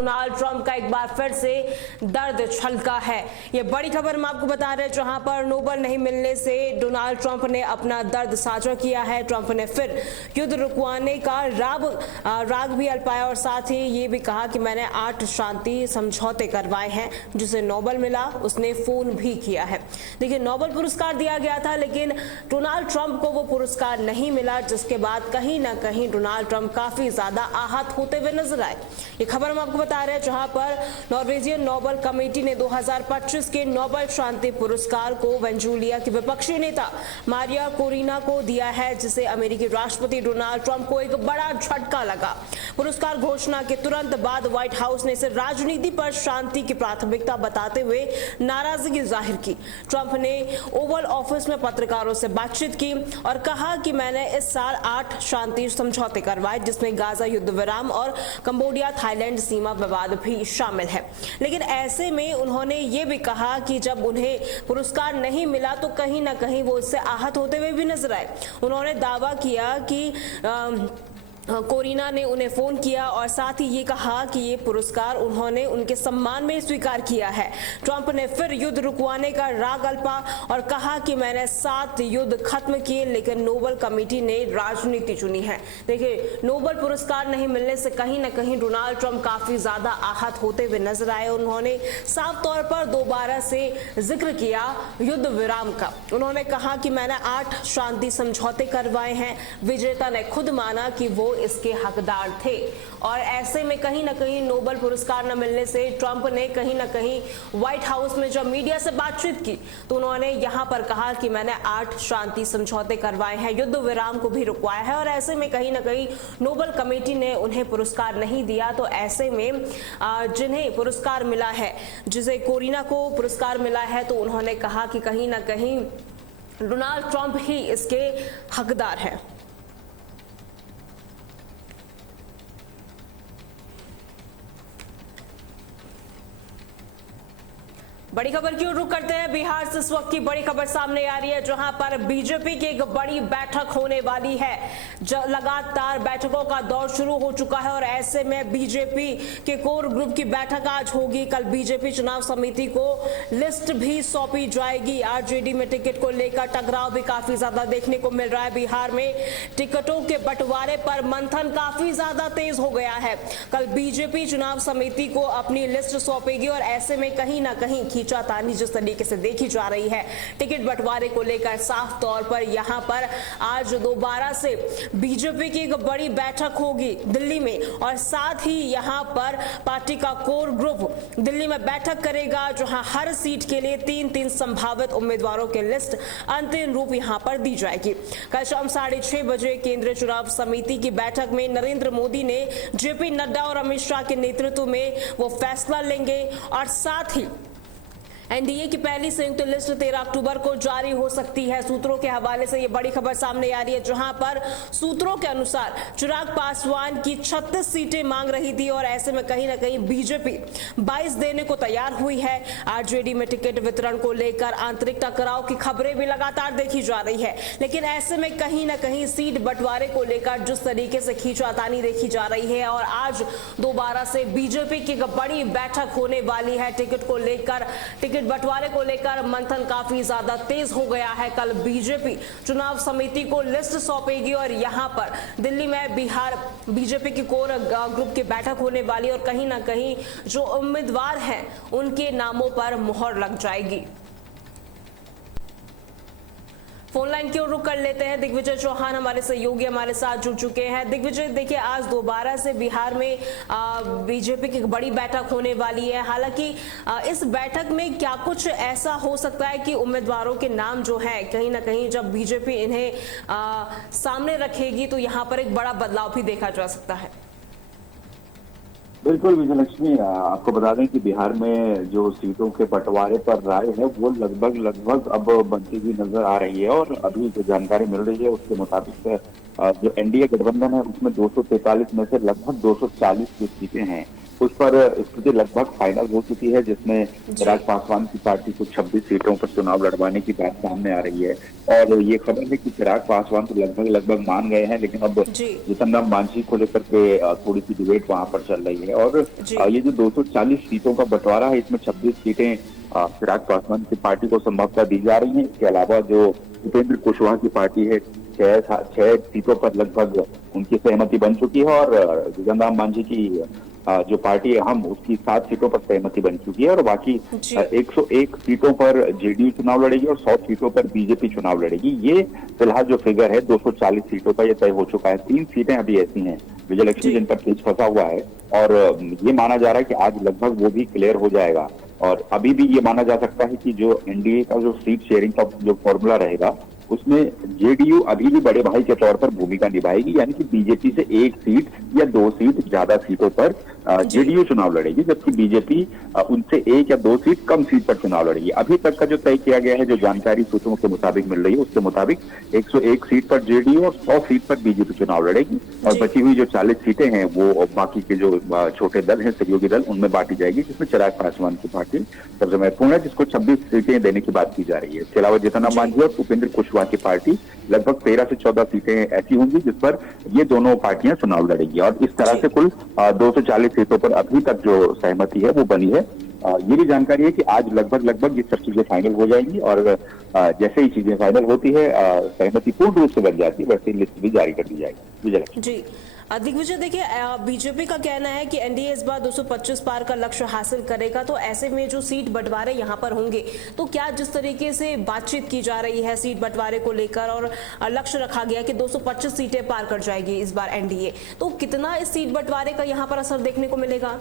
Donald Trump का एक बार फिर से दर्द छलका है। ये बड़ी खबर हम आपको बता रहे हैं, जहां पर नोबेल नहीं मिलने से डोनाल्ड ट्रंप ने अपना दर्द साझा किया है। ट्रंप ने फिर युद्ध रुकवाने का राग भी अल्पाया और साथ ही ये भी कहा कि मैंने 8 शांति समझौते करवाए हैं। जिसे नोबेल मिला उसने फोन भी किया है। देखिए, नोबेल पुरस्कार दिया गया था, लेकिन डोनाल्ड ट्रंप को वो पुरस्कार नहीं मिला, जिसके बाद कहीं ना कहीं डोनाल्ड ट्रंप काफी ज्यादा आहत होते हुए नजर आए। ये खबर हम आपको बता रहे हैं, जहां पर नॉर्वेजियन नोबेल कमेटी ने 2025 के नोबेल शांति पुरस्कार को वेनेजुएला के विपक्षी नेता मारिया कोरिना को दिया है, जिसे अमेरिकी राष्ट्रपति डोनाल्ड ट्रंप को एक बड़ा झटका लगा। पुरस्कार घोषणा के तुरंत बाद व्हाइट हाउस ने इसे राजनीति पर शांति की प्राथमिकता बताते हुए नाराजगी जाहिर की। ट्रंप ने ओवल ऑफिस में पत्रकारों से बातचीत की और कहा कि मैंने इस साल 8 शांति समझौते करवाए, जिसमें गाजा युद्ध विराम और कंबोडिया थाईलैंड सीमा विवाद भी शामिल है। लेकिन ऐसे में उन्होंने ये भी कहा कि जब उन्हें पुरस्कार नहीं मिला तो कहीं ना कहीं वो इससे आहत होते हुए भी नजर आए। उन्होंने दावा किया कि कोरिना ने उन्हें फोन किया और साथ ही ये कहा कि ये पुरस्कार उन्होंने उनके सम्मान में स्वीकार किया है। ट्रंप ने फिर युद्ध रुकवाने का राग अल्पा और कहा कि मैंने 7 युद्ध खत्म किए, लेकिन नोबेल कमेटी ने राजनीति चुनी है। देखिए, नोबेल पुरस्कार नहीं मिलने से कहीं ना कहीं डोनाल्ड ट्रंप काफी ज्यादा आहत होते हुए नजर आए। उन्होंने साफ तौर पर दोबारा से जिक्र किया युद्ध विराम का। उन्होंने कहा कि मैंने 8 शांति समझौते करवाए हैं। विजेता ने खुद माना कि वो इसके हकदार थे और ऐसे में कहीं ना कहीं नोबेल पुरस्कार न मिलने से ट्रंप ने कहीं ना कहीं व्हाइट हाउस में जब मीडिया से बातचीत की तो उन्होंने यहां पर कहा कि मैंने 8 शांति समझौते करवाए हैं, युद्ध विराम को भी रुकवाया है और ऐसे में कहीं ना कहीं नोबेल कमेटी ने उन्हें पुरस्कार नहीं दिया। तो ऐसे में जिन्हें पुरस्कार मिला है, जिसे कोरिना को पुरस्कार मिला है, तो उन्होंने कहा कि कहीं ना कहीं डोनाल्ड ट्रंप ही इसके हकदार हैं। बड़ी खबर की ओर रुख करते हैं। बिहार से इस वक्त की बड़ी खबर सामने आ रही है, जहां पर बीजेपी की एक बड़ी बैठक होने वाली है। लगातार बैठकों का दौर शुरू हो चुका है और ऐसे में बीजेपी के कोर ग्रुप की बैठक आज होगी। कल बीजेपी चुनाव समिति को लिस्ट भी सौंपी जाएगी। आरजेडी में टिकट को लेकर टकराव भी काफी ज्यादा देखने को मिल रहा है। बिहार में टिकटों के बंटवारे पर मंथन काफी ज्यादा तेज हो गया है। कल बीजेपी चुनाव समिति को अपनी लिस्ट सौंपेगी और ऐसे में कहीं ना कहीं खींचातानी जिस तरीके से देखी जा रही है टिकट बंटवारे को लेकर, साफ तौर पर यहां पर आज दोबारा से बीजेपी की एक बड़ी बैठक होगी दिल्ली में और साथ ही यहां पर पार्टी का कोर ग्रुप दिल्ली में बैठक करेगा, जहां हर सीट के लिए 3-3 संभावित उम्मीदवारों की लिस्ट अंतिम रूप यहां पर दी जाएगी। कल शाम 6:30 बजे केंद्रीय चुनाव समिति की बैठक में नरेंद्र मोदी ने जेपी नड्डा और अमित शाह के नेतृत्व में वो फैसला लेंगे और साथ ही एनडीए की पहली संयुक्त लिस्ट 13 अक्टूबर को जारी हो सकती है। सूत्रों के हवाले से ये बड़ी खबर सामने आ रही है, जहां पर सूत्रों के अनुसार चिराग पासवान की 36 सीटें मांग रही थी और ऐसे में कहीं ना कहीं बीजेपी 22 देने को तैयार हुई है। आरजेडी में टिकट वितरण को लेकर आंतरिक टकराव की खबरें भी लगातार देखी जा रही है, लेकिन ऐसे में कहीं ना कहीं सीट बंटवारे को लेकर जिस तरीके से खींचातानी देखी जा रही है और आज दोबारा से बीजेपी की एक बड़ी बैठक होने वाली है। टिकट को लेकर, टिकट बंटवारे को लेकर मंथन काफी ज्यादा तेज हो गया है। कल बीजेपी चुनाव समिति को लिस्ट सौंपेगी और यहां पर दिल्ली में बिहार बीजेपी की कोर ग्रुप की बैठक होने वाली और कहीं ना कहीं जो उम्मीदवार हैं उनके नामों पर मुहर लग जाएगी। फोन लाइन की ओर रुख कर लेते हैं। दिग्विजय चौहान हमारे सहयोगी हमारे साथ जुड़ चुके हैं। दिग्विजय, देखिए, आज दोबारा से बिहार में बीजेपी की बड़ी बैठक होने वाली है। हालांकि इस बैठक में क्या कुछ ऐसा हो सकता है कि उम्मीदवारों के नाम जो है कहीं ना कहीं जब बीजेपी इन्हें सामने रखेगी तो यहाँ पर एक बड़ा बदलाव भी देखा जा सकता है? बिल्कुल विजयलक्ष्मी, आपको बता दें कि बिहार में जो सीटों के बंटवारे पर राय है वो लगभग अब बनती हुई नजर आ रही है और अभी जो जानकारी मिल रही है उसके मुताबिक जो एनडीए गठबंधन है उसमें 243 में से लगभग 240 जो सीटें हैं उस पर स्थिति लगभग फाइनल हो चुकी है, जिसमें चिराग पासवान की पार्टी को 26 सीटों पर चुनाव लड़वाने की बात सामने आ रही है। और ये खबर है कि चिराग पासवान तो लगभग मान गए हैं, लेकिन अब जीतन राम मांझी को लेकर के थोड़ी सी डिबेट वहां पर चल रही है। और ये जो 240 सीटों का बंटवारा है, इसमें 26 सीटें चिराग पासवान की पार्टी को संभवतः दी जा रही है। इसके अलावा जो उपेंद्र कुशवाहा की पार्टी है, 6 सीटों पर लगभग उनकी सहमति बन चुकी है। और जीतन राम मांझी की जो पार्टी है हम, उसकी 7 सीटों पर सहमति बन चुकी है। और बाकी 101 सीटों पर जेडीयू चुनाव लड़ेगी और 100 सीटों पर बीजेपी चुनाव लड़ेगी। ये फिलहाल जो फिगर है 240 सीटों का, ये तय हो चुका है। 3 सीटें अभी ऐसी हैं विजय लक्ष्मी जिन पर केस फंसा हुआ है, और ये माना जा रहा है कि आज लगभग वो भी क्लियर हो जाएगा। और अभी भी ये माना जा सकता है कि जो एनडीए का जो सीट शेयरिंग का जो फॉर्मूला रहेगा, उसमें जेडीयू अभी भी बड़े भाई के तौर पर भूमिका निभाएगी, यानी कि बीजेपी से 1 सीट या 2 सीट ज्यादा सीटों पर जेडीयू चुनाव लड़ेगी, जबकि बीजेपी उनसे 1 या 2 सीट कम सीट पर चुनाव लड़ेगी। अभी तक का जो तय किया गया है, जो जानकारी सूत्रों के मुताबिक मिल रही है, उसके मुताबिक 101 सीट पर जेडीयू और 100 सीट पर बीजेपी चुनाव लड़ेगी। और बची हुई जो 40 सीटें हैं वो बाकी के जो छोटे दल हैं, सहयोगी दल, उनमें बांटी जाएगी, जिसमें चिराग पासवान की पार्टी सबसे महत्वपूर्ण है, जिसको 26 सीटें देने की बात की जा रही है। इसके अलावा जीतन राम मांझी और उपेंद्र कुशवाहा की पार्टी लगभग 13 से 14 सीटें ऐसी होंगी जिस पर ये दोनों पार्टियां चुनाव लड़ेंगी। और इस तरह से कुल 240 सीटों पर अभी तक जो सहमति है वो बनी है। ये भी जानकारी है कि आज लगभग ये सब चीजें फाइनल हो जाएंगी, और जैसे ही चीजें फाइनल होती है, सहमति पूर्ण रूप से बन जाती है, वैसे लिस्ट भी जारी कर दी जाएगी। विजय जी, दिग्विजय, देखिए बीजेपी का कहना है कि एनडीए इस बार 225 पार का लक्ष्य हासिल करेगा। तो ऐसे में जो सीट बंटवारे यहाँ पर होंगे, तो क्या जिस तरीके से बातचीत की जा रही है सीट बंटवारे को लेकर और लक्ष्य रखा गया कि 225 सीटें पार कर जाएगी इस बार एनडीए, तो कितना इस सीट बंटवारे का यहाँ पर असर देखने को मिलेगा?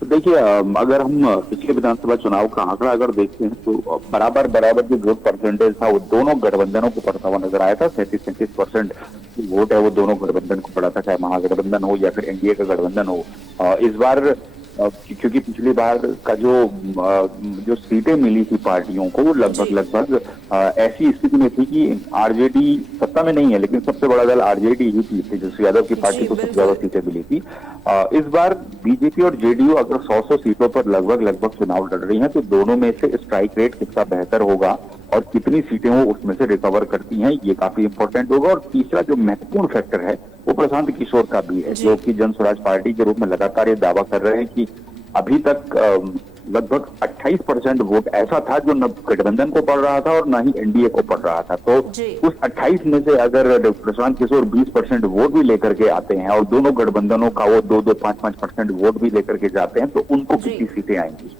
तो देखिए, अगर हम पिछले विधानसभा चुनाव का आंकड़ा अगर देखते हैं, तो बराबर जो वोट परसेंटेज था वो दोनों गठबंधनों को पड़ता हुआ नजर आया था। 37-37% वोट है वो दोनों गठबंधन को पड़ा था, चाहे महागठबंधन हो या फिर एनडीए का गठबंधन हो। इस बार क्योंकि पिछली बार का जो सीटें मिली थी पार्टियों को, लगभग ऐसी स्थिति में थी कि आरजेडी सत्ता में नहीं है, लेकिन सबसे बड़ा दल आरजेडी ही थी, तेजस्वी यादव की पार्टी को सबसे ज्यादा सीटें मिली थी। इस बार बीजेपी और जेडीयू अगर 100 सीटों पर लगभग चुनाव लड़ रही हैं, तो दोनों में से स्ट्राइक रेट कितना बेहतर होगा और कितनी सीटें वो उसमें से रिकवर करती हैं, ये काफी इंपॉर्टेंट होगा। और तीसरा जो महत्वपूर्ण फैक्टर है वो प्रशांत किशोर का भी है, जो कि जन स्वराज पार्टी के रूप में लगातार ये दावा कर रहे हैं कि अभी तक लगभग 28% वोट ऐसा था जो न गठबंधन को पड़ रहा था और न ही एनडीए को पड़ रहा था। तो उस 28 में से अगर प्रशांत किशोर 20% वोट भी लेकर के आते हैं और दोनों गठबंधनों का वो 2-5% वोट भी लेकर के जाते हैं, तो उनको कितनी सीटें आएंगी।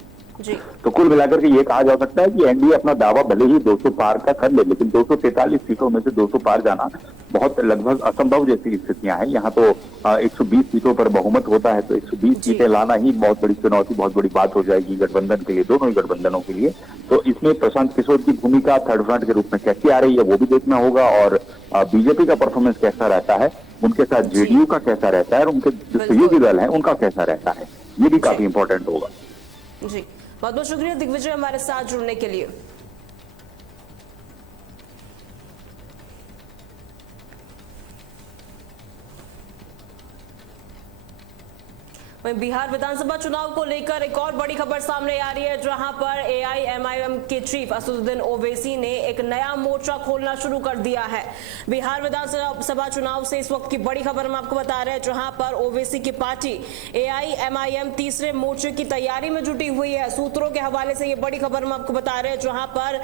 तो कुल मिलाकर के ये कहा जा सकता है कि एनडीए अपना दावा भले ही 200 पार का कर ले, लेकिन 243 सीटों में से 200 पार जाना बहुत लगभग असंभव जैसी स्थितियां हैं। यहाँ तो 120 सीटों पर बहुमत होता है, तो 120 सीटें लाना ही बहुत बड़ी चुनौती, बहुत बड़ी बात हो जाएगी गठबंधन के लिए, दोनों ही गठबंधनों के लिए। तो इसमें प्रशांत किशोर की भूमिका थर्ड फ्रंट के रूप में कैसी आ रही है वो भी देखना होगा, और बीजेपी का परफॉर्मेंस कैसा रहता है, उनके साथ जेडीयू का कैसा रहता है, और उनके जो सहयोगी दल है उनका कैसा रहता है, ये भी काफी इंपॉर्टेंट होगा। जी, बहुत बहुत शुक्रिया दिग्विजय हमारे साथ जुड़ने के लिए। वहीं बिहार विधानसभा चुनाव को लेकर एक और बड़ी खबर सामने आ रही है, जहां पर एआईएमआईएम के चीफ असदुद्दीन ओवैसी ने एक नया मोर्चा खोलना शुरू कर दिया है। बिहार विधानसभा चुनाव से इस वक्त की बड़ी खबर हम आपको बता रहे हैं, जहां पर ओवैसी की पार्टी एआईएमआईएम तीसरे मोर्चे की तैयारी में जुटी हुई है। सूत्रों के हवाले से ये बड़ी खबर हम आपको बता रहे हैं, जहां पर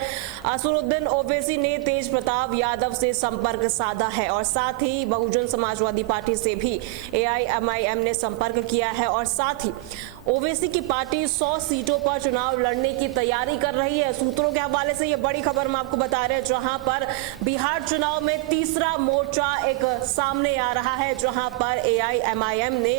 असदुद्दीन ओवैसी ने तेज प्रताप यादव से संपर्क साधा है और साथ ही बहुजन समाजवादी पार्टी से भी एआईएमआईएम ने संपर्क किया है, और साथ ही ओवैसी की पार्टी 100 सीटों पर चुनाव लड़ने की तैयारी कर रही है। सूत्रों के हवाले से ये बड़ी खबर हम आपको बता रहे हैं, जहां पर बिहार चुनाव में तीसरा मोर्चा एक सामने आ रहा है, जहां पर एआईएमआईएम ने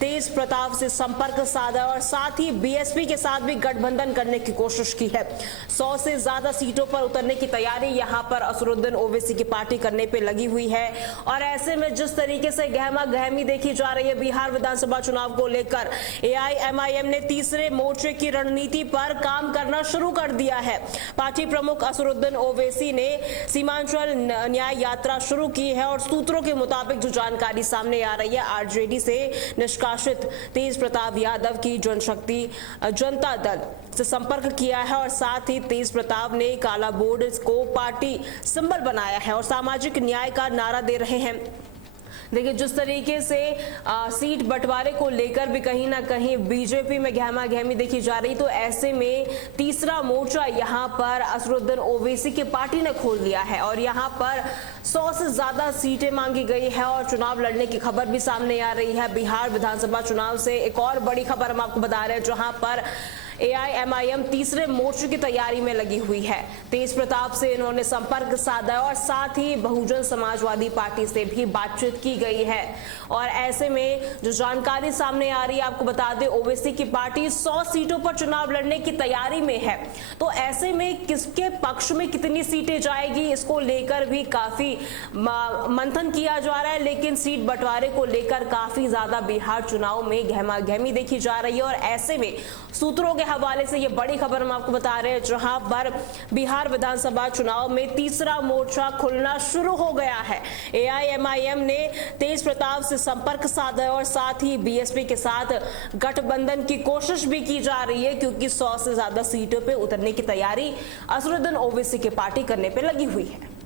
तेज प्रताप से संपर्क साधा और साथ ही बीएसपी के साथ भी गठबंधन करने की कोशिश की है। 100 से ज्यादा सीटों पर उतरने की तैयारी यहां पर असदुद्दीन ओवैसी की पार्टी करने पे लगी हुई है। और ऐसे में जिस तरीके से गहमा गहमी देखी जा रही है बिहार विधानसभा चुनाव को लेकर एआईएमआईएम ने तीसरे मोर्चे की रणनीति पर काम करना शुरू कर दिया है। पार्टी प्रमुख असदुद्दीन ओवैसी ने सीमांचल न्याय यात्रा शुरू की है और सूत्रों के मुताबिक जो जानकारी सामने आ रही है, आरजेडी से निष्कासित तेज प्रताप यादव की जनशक्ति जनता दल से संपर्क किया है और साथ ही तेज प्रताप ने काला बोर्ड को पार्टी सिंबल बनाया है और सामाजिक न्याय का नारा दे रहे हैं। देखिए, जिस तरीके से सीट बंटवारे को लेकर भी कहीं ना कहीं बीजेपी में गहमा-गहमी देखी जा रही, तो ऐसे में तीसरा मोर्चा यहां पर असदुद्दीन ओवैसी की पार्टी ने खोल दिया है और यहां पर 100 से ज्यादा सीटें मांगी गई है और चुनाव लड़ने की खबर भी सामने आ रही है। बिहार विधानसभा चुनाव से एक और बड़ी खबर हम आपको बता रहे हैं, जहां पर एआईएमआईएम तीसरे मोर्चे की तैयारी में लगी हुई है। तेज प्रताप से इन्होंने संपर्क साधा और साथ ही बहुजन समाजवादी पार्टी से भी बातचीत की गई है और ऐसे में जो जानकारी सामने आ रही है, आपको बता दें, ओवैसी की पार्टी 100 सीटों पर चुनाव लड़ने की तैयारी में है। तो ऐसे में किसके पक्ष में कितनी सीटें जाएगी, इसको लेकर भी काफी मंथन किया जा रहा है, लेकिन सीट बंटवारे को लेकर काफी ज्यादा बिहार चुनाव में गहमा-गहमी देखी जा रही है और ऐसे में सूत्रों के हवाले से ये बड़ी खबर हम आपको बता रहे हैं, जहां पर बिहार विधानसभा चुनाव में तीसरा मोर्चा खुलना शुरू हो गया है। एआईएमआईएम ने तेज प्रताप से संपर्क साधा और साथ ही बीएसपी के साथ गठबंधन की कोशिश भी की जा रही है, क्योंकि 100 से ज्यादा सीटों पे उतरने की तैयारी असदुद्दीन ओवैसी की पार्टी करने पे लगी हुई है।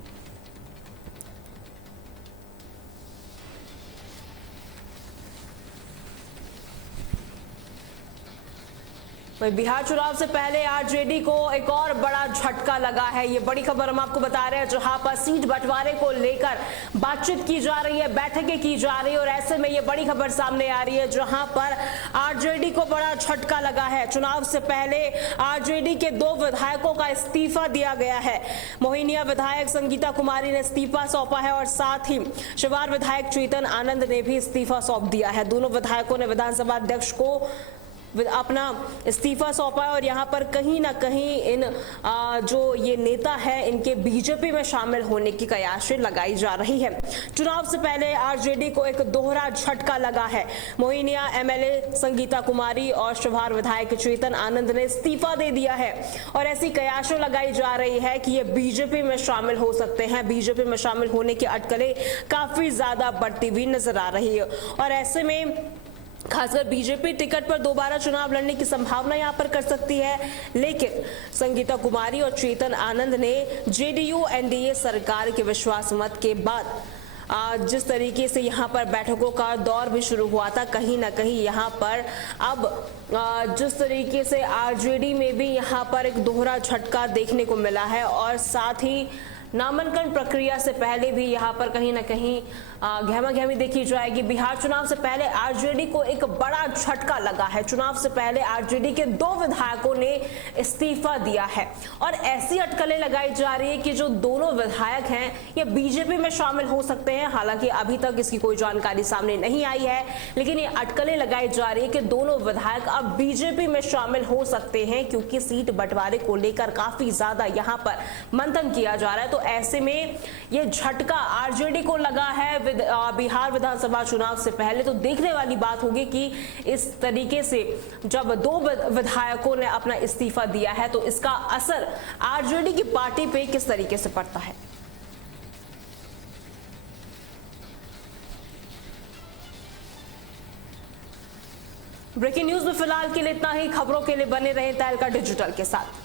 बिहार चुनाव से पहले आरजेडी को एक और बड़ा झटका लगा है। ये बड़ी खबर हम आपको बता रहे हैं, जहां पर सीट बंटवारे को लेकर बातचीत की जा रही है, बैठकें की जा रही है और ऐसे में ये बड़ी खबर सामने आ रही है, जहां पर आरजेडी को बड़ा झटका लगा है। चुनाव से पहले आरजेडी के 2 विधायकों का इस्तीफा दिया गया है। मोहिनिया विधायक संगीता कुमारी ने इस्तीफा सौंपा है और साथ ही शिवार विधायक चेतन आनंद ने भी इस्तीफा सौंप दिया है। दोनों विधायकों ने विधानसभा अध्यक्ष को अपना इस्तीफा सौंपा और यहाँ पर कहीं ना कहीं इन जो ये नेता है, इनके बीजेपी में शामिल होने की कयासें लगाई जा रही है। चुनाव से पहले आरजेडी को एक दोहरा झटका लगा है। मोहिनिया एमएलए संगीता कुमारी और शिवहार विधायक चेतन आनंद ने इस्तीफा दे दिया है और ऐसी कयासें लगाई जा रही है कि ये बीजेपी में शामिल हो सकते हैं। बीजेपी में शामिल होने की अटकलें काफी ज्यादा बढ़ती हुई नजर आ रही है और ऐसे में खासकर बीजेपी टिकट पर दोबारा चुनाव लड़ने की संभावना यहां पर कर सकती है, लेकिन संगीता कुमारी और चेतन आनंद ने जेडीयू एनडीए सरकार के विश्वास मत के बाद जिस तरीके से यहां पर बैठकों का दौर भी शुरू हुआ था, कहीं ना कहीं यहां पर अब जिस तरीके से आरजेडी में भी यहां पर एक दोहरा झटका देखने को मिला है और साथ ही नामांकन प्रक्रिया से पहले भी यहां पर कहीं ना कहीं गहमा-गहमी देखी जाएगी। बिहार चुनाव से पहले आरजेडी को एक बड़ा झटका लगा है। चुनाव से पहले आरजेडी के 2 विधायकों ने इस्तीफा दिया है और ऐसी अटकलें लगाई जा रही है कि जो दोनों विधायक हैं ये बीजेपी में शामिल हो सकते हैं। हालांकि अभी तक इसकी कोई जानकारी सामने नहीं आई है, लेकिन ये अटकलें लगाई जा रही है कि दोनों विधायक अब बीजेपी में शामिल हो सकते हैं, क्योंकि सीट बंटवारे को लेकर काफी ज्यादा यहाँ पर मंथन किया जा रहा है। तो ऐसे में ये झटका आरजेडी को लगा है बिहार विधानसभा चुनाव से पहले। तो देखने वाली बात होगी कि इस तरीके से जब 2 विधायकों ने अपना इस्तीफा दिया है तो इसका असर आरजेडी की पार्टी पे किस तरीके से पड़ता है। ब्रेकिंग न्यूज में फिलहाल के लिए इतना ही। खबरों के लिए बने रहें तहलका डिजिटल के साथ।